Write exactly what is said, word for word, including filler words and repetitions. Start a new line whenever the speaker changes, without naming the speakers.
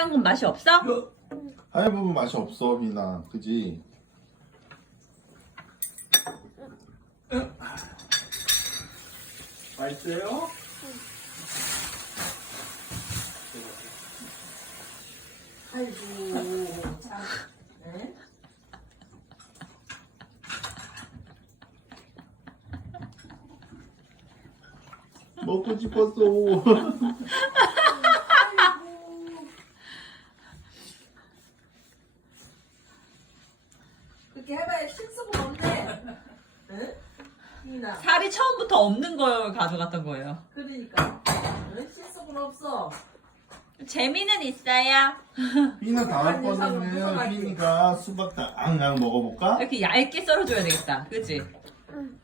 하얀 건 맛이 없어?
하얀 부분 맛이 없어, 비나. 그지?
맛있어요?
아이고 참. 네?
먹고 싶었어.
그렇게 해봐야 식수가 없네. 응? 이나.
살이 처음부터 없는 걸 가져갔던 거예요.
그러니까. 응? 식수가 없어.
재미는 있어요.
비나 다음번에는 비니가 수박 다 앙앙 먹어볼까?
이렇게 얇게 썰어줘야 되겠다. 그치?
응.